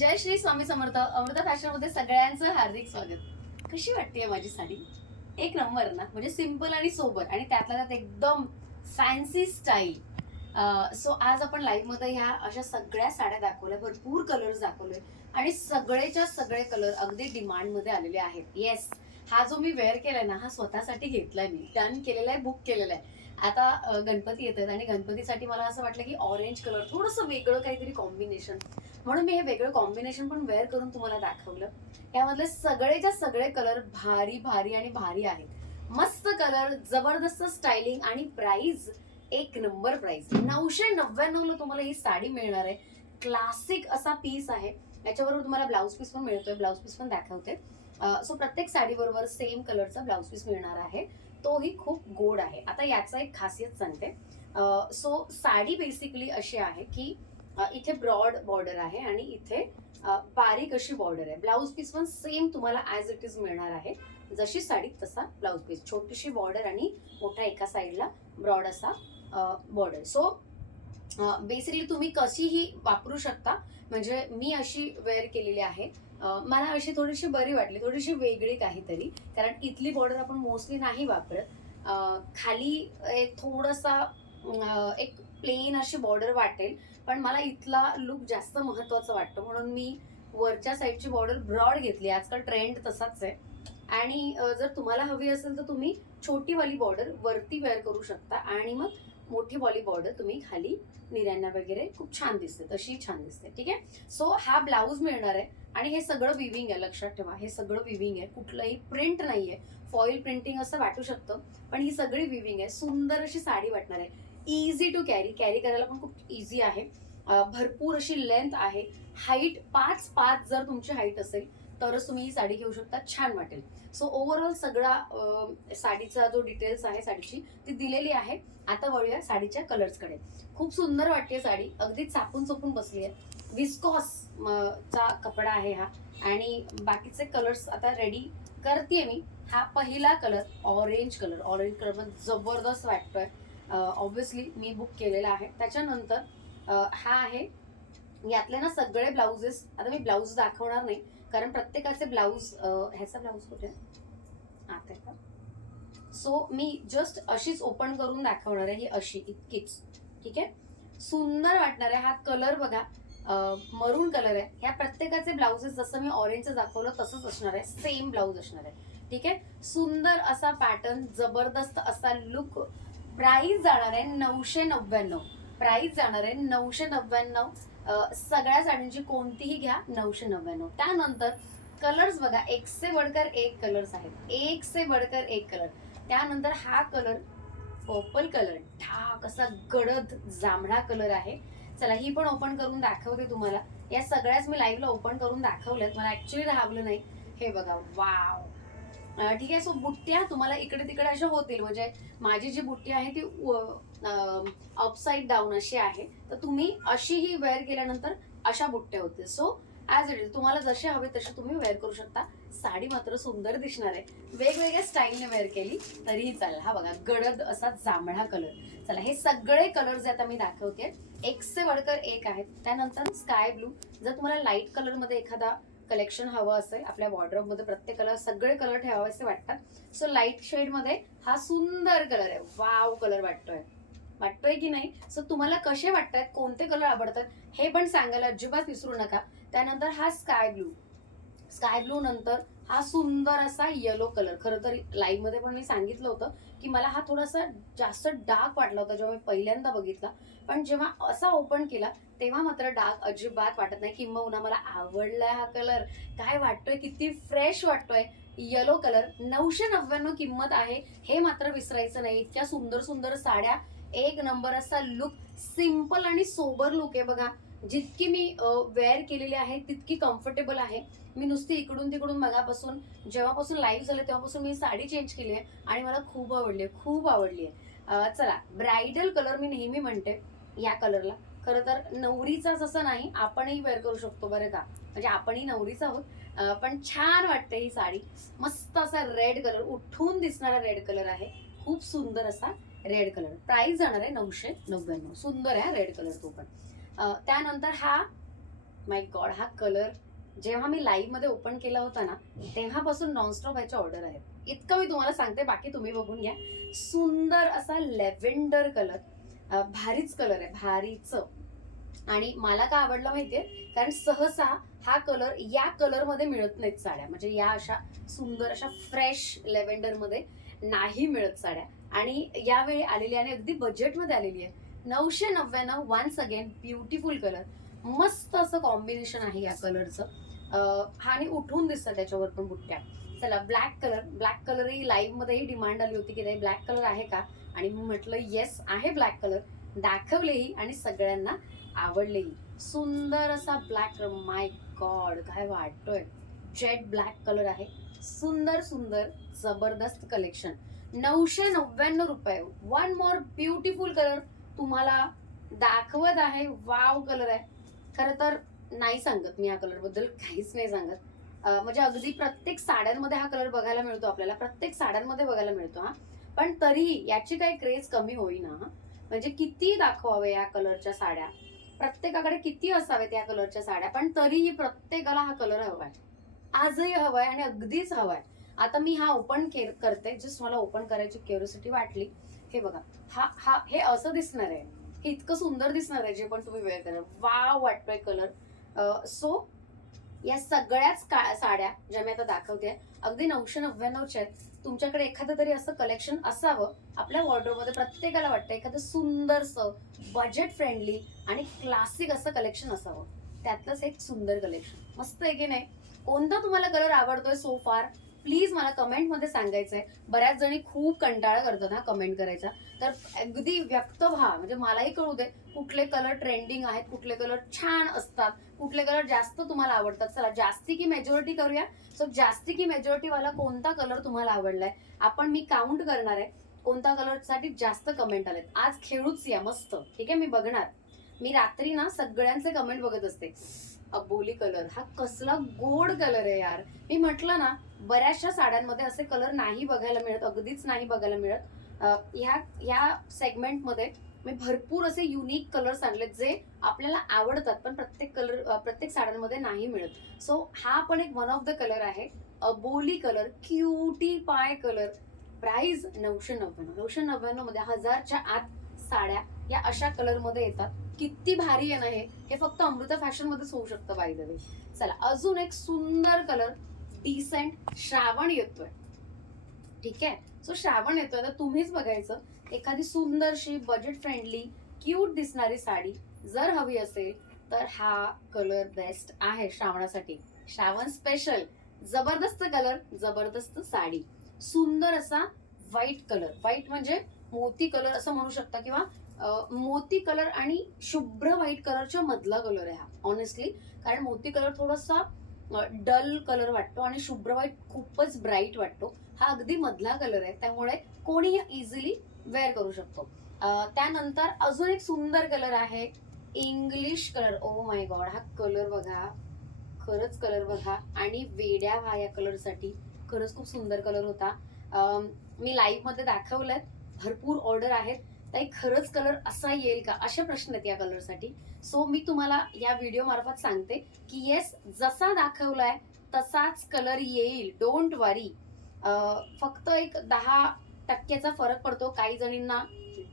जय Shri Swami Samarth. Amruta fashion मध्ये सगळ्यांचं हार्दिक स्वागत. कशी वाटते माझी साडी? एक नंबर ना. म्हणजे सिंपल आणि सोबर आणि त्यातल्या त्यात एकदम फॅन्सी स्टाईल. सो आज आपण लाईव्ह मध्ये ह्या अशा सगळ्या साड्या दाखवल्या, भरपूर कलर्स दाखवले आणि सगळेच्या सगळे कलर अगदी डिमांड मध्ये आलेले आहेत. येस, हा जो मी वेअर केलाय ना, हा स्वतःसाठी घेतलाय, मी डन केलेला आहे, बुक केलेला आहे. आता गणपती येतात आणि गणपतीसाठी मला असं वाटलं की ऑरेंज कलर थोडंसं वेगळं काहीतरी कॉम्बिनेशन, म्हणून मी हे वेगळं कॉम्बिनेशन पण वेअर करून तुम्हाला दाखवलं. यामधले सगळेच्या सगळे कलर भारी भारी आणि भारी आहेत. मस्त कलर, जबरदस्त स्टायलिंग आणि प्राइस एक नंबर प्राइस. 999 ला तुम्हाला ही साडी मिळणार आहे. क्लासिक असा पीस आहे. याच्याबरोबर तुम्हाला ब्लाऊज पीस पण मिळतोय. ब्लाऊज पीस पण दाखवते. सो प्रत्येक साडी बरोबर सेम कलरचा ब्लाऊज पीस मिळणार आहे. तोही खूप गोड आहे. आता याचा एक खासियत सांगते. सो साडी बेसिकली अशी आहे की इथे ब्रॉड बॉर्डर आहे आणि इथे बारीक अशी बॉर्डर आहे. ब्लाऊज पीस पण सेम तुम्हाला ॲज इट इज मिळणार आहे. जशी साडी तसा ब्लाऊज पीस, छोटीशी बॉर्डर आणि मोठा एका साईडला ब्रॉड असा बॉर्डर. सो बेसिकली तुम्ही कशीही वापरू शकता. म्हणजे मी अशी वेअर केलेली आहे. मला अशी थोडीशी बरी वाटली, थोडीशी वेगळी काहीतरी, कारण इथली बॉर्डर आपण मोस्टली नाही वापरत. खाली थोडासा एक प्लेन अशी बॉर्डर वाटेल, पण मला इथला लुक जास्त महत्वाचा वाटतो, म्हणून मी वरच्या साईडची बॉर्डर ब्रॉड घेतली. आजकाल ट्रेंड तसाच आहे. आणि जर तुम्हाला हवी असेल तर तुम्ही छोटीवाली बॉर्डर वरती वेअर करू शकता आणि मग मोठी वाली बॉर्डर तुम्ही खाली निऱ्यांना वगैरे खूप छान दिसते, तशी छान दिसते. ठीक आहे. सो हा ब्लाऊज मिळणार आहे आणि हे सगळं विविंग आहे. लक्षात ठेवा, हे सगळं विविंग आहे. कुठलंही प्रिंट नाहीये. फॉईल प्रिंटिंग असं वाटू शकतं, पण ही सगळी विविंग आहे. सुंदर अशी साडी वाटणार आहे. इझी टू कॅरी, कॅरी करायला पण खूप इझी आहे. भरपूर अशी लेंथ आहे. हाईट 5'5" जर तुमची हाईट असेल तरच तुम्ही ही साडी घेऊ शकता, छान वाटेल. सो ओव्हरऑल सगळा साडीचा जो डिटेल्स आहे साडीची ती दिलेली आहे. आता वळूया साडीच्या कलर्सकडे. खूप सुंदर वाटते साडी, अगदी चापून चोपून बसली आहे. विस्कॉस चा कपडा आहे हा आणि बाकीचे कलर्स आता रेडी करते मी. हा पहिला colour orange colour, orange colour पण जबरदस्त वाटतोय. ऑब्व्हियसली मी बुक केलेला आहे. त्याच्यानंतर हा आहे. यातले ना सगळे ब्लाउजेस, आता मी ब्लाऊज दाखवणार नाही कारण प्रत्येकाचे ब्लाऊज, ह्याचा ब्लाऊज कुठे आता का. सो मी जस्ट अशीच ओपन करून दाखवणार आहे. ही अशी इतकीच. ठीक आहे. सुंदर वाटणार आहे. हा कलर बघा, मरून कलर आहे. ह्या प्रत्येकाचे ब्लाउजेस जसं मी ऑरेंजचं दाखवलं तसंच असणार आहे. सेम ब्लाऊज असणार आहे. ठीक आहे. सुंदर असा पॅटर्न, जबरदस्त असा लुक. प्राइस जाणार आहे 999. प्राइस जाणार आहे 999. सगळ्या साड्यांची कोणतीही घ्या 999. त्यानंतर कलर्स बघा, एक से बढ़कर एक कलर्स आहेत. एक से बढ़कर एक कलर. त्यानंतर हा कलर पर्पल कलर, ढाक असा गडद जांभळा कलर आहे. चला ही पण ओपन करून दाखवते तुम्हाला. या सगळ्याच मी लाईव्हला ओपन करून दाखवल्यात, मला ऍक्च्युली राहवलं नाही. हे बघा, वाव. ठीक आहे. सो बुट्ट्या तुम्हाला इकडे तिकडे अशा होतील. म्हणजे माझी जी बुट्टी आहे ती अपसाइड डाऊन अशी आहे, तर तुम्ही अशीही वेअर केल्यानंतर अशा बुट्ट्या होतील. सो ॲज इट इज तुम्हाला जसे हवे तसे तुम्ही वेअर करू शकता. साडी मात्र सुंदर दिसणार आहे. वेगवेगळ्या स्टाईलने वेअर केली तरीही चालेल. हा बघा, गडद असा जांभळा कलर. चला हे सगळे कलर्स आता मी दाखवते. एक से बढ़कर एक आहेत. त्यानंतर स्काय ब्लू. जर तुम्हाला लाईट कलर मध्ये एखादा कलेक्शन हवं असेल, आपल्या वॉर्डरोब मध्ये प्रत्येक कलर, सगळे कलर ठेवावेसे वाटतात. सो लाईट शेड मध्ये हा सुंदर कलर आहे. वाव कलर वाटतोय की नाही. सो तुम्हाला कसे वाटतात, कोणते कलर आवडतात हे पण सांगायला अजिबात विसरू नका. त्यानंतर हा स्काय ब्लू. स्काय ब्लू नंतर हा सुंदर असा येलो कलर. खरं तर लाईव्ह मध्ये पण मी सांगितलं होतं की मला हा थोडासा जास्त डार्क वाटला होता जेव्हा मी पहिल्यांदा बघितला, पण जेव्हा असा ओपन केला तेव्हा मात्र डार्क अजिबात वाटत नाही. किंबहुना मला आवडलाय हा कलर. काय वाटतोय, किती फ्रेश वाटतोय. Yellow colour. 999 किंमत आहे, हे मात्र विसरायचं नाही. इतक्या सुंदर सुंदर साड्या, एक नंबर असा लुक, सिंपल आणि सोबर लुक आहे बघा. जितकी मी वेअर केलेली आहे तितकी कम्फर्टेबल आहे. मी नुसती इकडून तिकडून मगापासून, जेव्हापासून लाईव्ह झालं तेव्हापासून मी साडी चेंज केली आहे आणि मला खूप आवडली आहे, खूप आवडली आहे. चला, ब्रायडल कलर मी नेहमी म्हणते या कलरला. खरं तर नवरीचाच असं नाही, आपणही वेअर करू शकतो बरं का. म्हणजे आपणही नवरीच आहोत. पण छान वाटते ही साडी. मस्त असा रेड कलर, उठून दिसणारा रेड कलर आहे. खूप सुंदर असा रेड कलर. प्राइस जाणार आहे 999. सुंदर आहे रेड कलर तो पण. त्यानंतर हा माय गॉड, हा कलर जेव्हा मी लाईव्ह मध्ये ओपन केला होता ना तेव्हापासून नॉनस्टॉप ह्याच्या ऑर्डर आहेत. इतकं मी तुम्हाला सांगते, बाकी तुम्ही बघून घ्या. सुंदर असा लेव्हेंडर कलर, भारीच कलर आहे, भारीच. आणि मला का आवडला माहितीये, कारण सहसा हा कलर या कलर मध्ये मिळत नाहीत साड्या, म्हणजे या अशा सुंदर अशा फ्रेश लेव्हेंडर मध्ये नाही मिळत साड्या. आणि यावेळी आलेली आणि अगदी बजेटमध्ये आलेली आहे. 999. वन्स अगेन ब्युटिफुल कलर, मस्त असं कॉम्बिनेशन आहे या कलरचं. हा आणि उठून दिसतं त्याच्यावर पण बुट्ट्या. चला, ब्लॅक कलरही लाईव्ह मध्येही डिमांड आली होती की नाही ब्लॅक कलर आहे का, आणि मी म्हटलं येस आहे ब्लॅक कलर, दाखवलेही आणि सगळ्यांना आवडलेही. सुंदर असा ब्लॅक कलर, माय गॉड काय वाटतोय, जेट ब्लॅक कलर आहे. सुंदर सुंदर जबरदस्त कलेक्शन. 999 रुपये. वन मोर ब्युटिफुल कलर तुम्हाला दाखवत आहे. वाव कलर आहे. खरं तर नाही सांगत मी या कलर बद्दल, काहीच नाही सांगत. म्हणजे अगदी प्रत्येक साड्यांमध्ये हा कलर बघायला मिळतो आपल्याला, प्रत्येक साड्यांमध्ये बघायला मिळतो हा. पण तरीही याची काही क्रेज कमी होईना. म्हणजे किती दाखवावे या कलरच्या साड्या, प्रत्येकाकडे किती असाव्यात या कलरच्या साड्या, पण तरीही प्रत्येकाला हा कलर हवाय, आजही हवाय आणि अगदीच हवाय. आता मी हा ओपन करते, जस्ट मला ओपन करायची क्युरिओसिटी वाटली. हे बघा, हा हा हे असं दिसणार आहे, हे इतकं सुंदर दिसणार आहे जे पण तुम्ही वेअर करा. वाव वाटतोय कलर. सो या सगळ्याच साड्या ज्या मी आता दाखवते अगदी 999च्या आहेत. तुमच्याकडे एखादं तरी असं कलेक्शन असावं आपल्या वॉर्डरोबमध्ये. प्रत्येकाला वाटतं एखादं सुंदरसं बजेट फ्रेंडली आणि क्लासिक असं कलेक्शन असावं. त्यातलंच एक सुंदर कलेक्शन मस्त आहे की नाही. कोणता तुम्हाला कलर आवडतोय सो फार, प्लीज मला कमेंटमध्ये सांगायचंय. बऱ्याच जणी खूप कंटाळा करतात हा कमेंट करायचा, तर अगदी व्यक्त व्हा, म्हणजे मलाही कळू दे कुठले कलर ट्रेंडिंग आहेत, कुठले कलर छान असतात, कुठले कलर जास्त तुम्हाला आवडतात. चला, जास्ती की मेजॉरिटी करूया. सो जास्ती की मेजॉरिटी वाला कोणता कलर तुम्हाला आवडलाय आपण मी काउंट करणार आहे, कोणता कलर साठी जास्त कमेंट आलेत. आज खेळूच या मस्त, ठीक आहे. मी बघणार, मी रात्री ना सगळ्यांचे कमेंट बघत असते. अबोली कलर, हा कसला गोड कलर आहे यार. मी म्हटलं ना, बऱ्याचशा साड्यांमध्ये असे कलर नाही बघायला मिळत, अगदीच नाही बघायला मिळत. ह्या सेगमेंटमध्ये मी भरपूर असे युनिक कलर्स आणलेत जे आपल्याला आवडतात, पण प्रत्येक साड्यांमध्ये नाही मिळत. सो हा पण एक वन ऑफ द कलर आहे, अबोली कलर, क्यूटी पाय कलर. प्राइस 999. 999 मध्ये 1000च्या आत साड्या या अशा कलर मध्ये येतात. किती भारी आहे ना हे फक्त अमृता फॅशन मध्येच होऊ शकतं बाय द वे. चला, अजून एक सुंदर कलर, डिसेंट. श्रावण येतोय, ठीक आहे. सो श्रावण येतोय तर तुम्हीच बघायचं एखादी सुंदरशी बजेट फ्रेंडली क्यूट दिसणारी साडी जर हवी असेल तर हा कलर बेस्ट आहे श्रावणासाठी. श्रावण स्पेशल जबरदस्त कलर, जबरदस्त साडी. सुंदर असा व्हाईट कलर, व्हाईट म्हणजे मोती कलर असं म्हणू शकता, किंवा मोती कलर आणि शुभ्र व्हाईट कलरच्या मधला कलर आहे हा ऑनेस्टली. कारण मोती कलर थोडासा डल कलर वाटतो आणि शुभ्र व्हाईट खूपच ब्राईट वाटतो. हा अगदी मधला कलर आहे, त्यामुळे कोणी इझिली वेअर करू शकतो. त्यानंतर अजून एक सुंदर कलर आहे, English colour. Oh my God, हा कलर बघा, खरंच कलर बघा आणि वेड्या व्हा या कलरसाठी. खरंच खूप सुंदर कलर होता. मी लाईव्ह मध्ये दाखवलंय, भरपूर ऑर्डर आहेत. ताई खरंच कलर असा येईल का, असे प्रश्न आहेत या कलरसाठी. सो मी तुम्हाला या व्हिडिओ मार्फत सांगते की येस, जसा दाखवलाय तसाच कलर येईल, डोंट वरी. फक्त एक 10% फरक पडतो. काही जणींना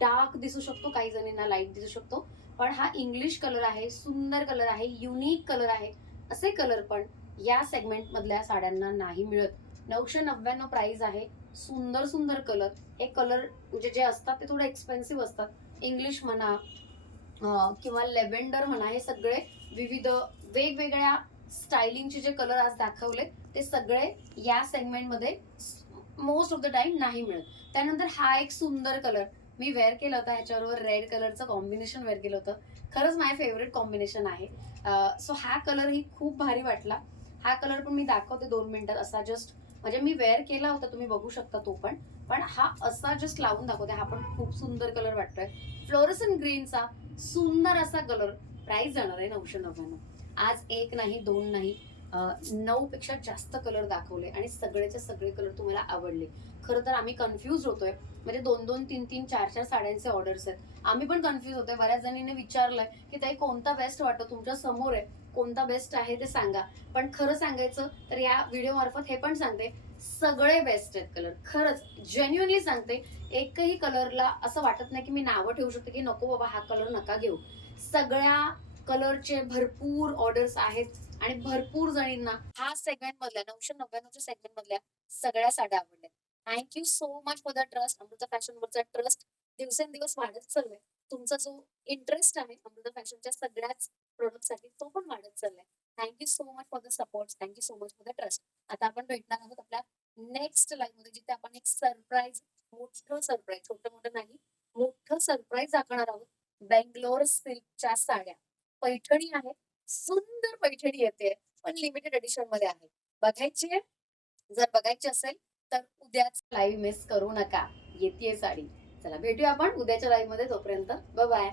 डार्क दिसू शकतो, काही जणींना लाईट दिसू शकतो. पण हा इंग्लिश कलर आहे, सुंदर कलर आहे, युनिक कलर आहे. असे कलर पण या सेगमेंट मधल्या साड्यांना नाही मिळत. 999 प्राइस आहे. सुंदर सुंदर कलर. हे कलर म्हणजे जे असतात ते थोडे एक्सपेन्सिव्ह असतात. इंग्लिश म्हणा किंवा लेव्हेंडर म्हणा, हे सगळे विविध वेगवेगळ्या स्टायलिंगचे जे कलर आज दाखवले ते सगळे या सेगमेंटमध्ये मोस्ट ऑफ द टाइम नाही मिळत. त्यानंतर हा एक सुंदर कलर मी वेअर केला होता, ह्याच्याबरोबर रेड कलरचं कॉम्बिनेशन वेअर केलं होतं. खरंच माझे फेवरेट कॉम्बिनेशन आहे. सो हा कलर ही खूप भारी वाटला. हा कलर पण मी दाखवते 2 मिनिटात असा जस्ट, म्हणजे मी वेअर केला होता, तुम्ही बघू शकता तो पण हा असा जस्ट लावून दाखवते. हा पण खूप सुंदर कलर वाटतोय, फ्लोरोसन ग्रीनचा सुंदर असा कलर. प्राइस जाणार आहे 999. आज एक नाही, दोन नाही, 9 पेक्षा जास्त कलर दाखवले आणि सगळेचे सगळे कलर तुम्हाला आवडले. खरं तर आम्ही कन्फ्युज होतोय, म्हणजे 2-2, 3-3, 4-4 साड्यांचे ऑर्डर्स आहेत. आम्ही पण कन्फ्युज होतोय. बऱ्याच जणींनी विचारलंय की ताई कोणता बेस्ट वाटतो, तुमच्या समोर आहे. कोणता बेस्ट आहे ते सांगा. पण खरं सांगायचं तर या व्हिडिओ मार्फत हे पण सांगते, सगळे बेस्ट आहेत कलर. खरंच जेन्युइनली सांगते, एकही कलरला असं वाटत नाही की मी नावं ठेवू शकते की नको बाबा हा कलर नका घेऊ. सगळ्या कलरचे भरपूर ऑर्डर्स आहेत आणि भरपूर जणींना हा सेगमेंट मधल्या 999च्या सेगमेंट मधल्या सगळ्या साड्या आवडल्या. Thank you so much for the trust. Amruta फॅशनवरचा ट्रस्ट दिवसेंदिवस वाढत चाललाय. तुमचा जो इंटरेस्ट आहे अमृता फॅशनच्या सगळ्याच प्रोडक्टसाठी तो पण वाढत चाललाय. Thank you so much for the support. Thank you so much for the trust. आता आपण भेटणार आहोत आपल्या नेक्स्ट लाईव्ह मध्ये, जिथे आपण एक सरप्राईज, मोठं सरप्राईज, छोटं मोठं नाही, मोठं सरप्राईज दाखवणार आहोत. बेंगलोर सिल्कच्या साड्या, पैठणी आहे, सुंदर पैठणी येते, पण लिमिटेड एडिशन मध्ये आहे. बघायची आहे? जर बघायची असेल तर उद्याच लाईव्ह मिस करू नका. येते साडी. चला भेटूया आपण उद्याच्या लाईव्ह मध्ये. तोपर्यंत बाय बाय.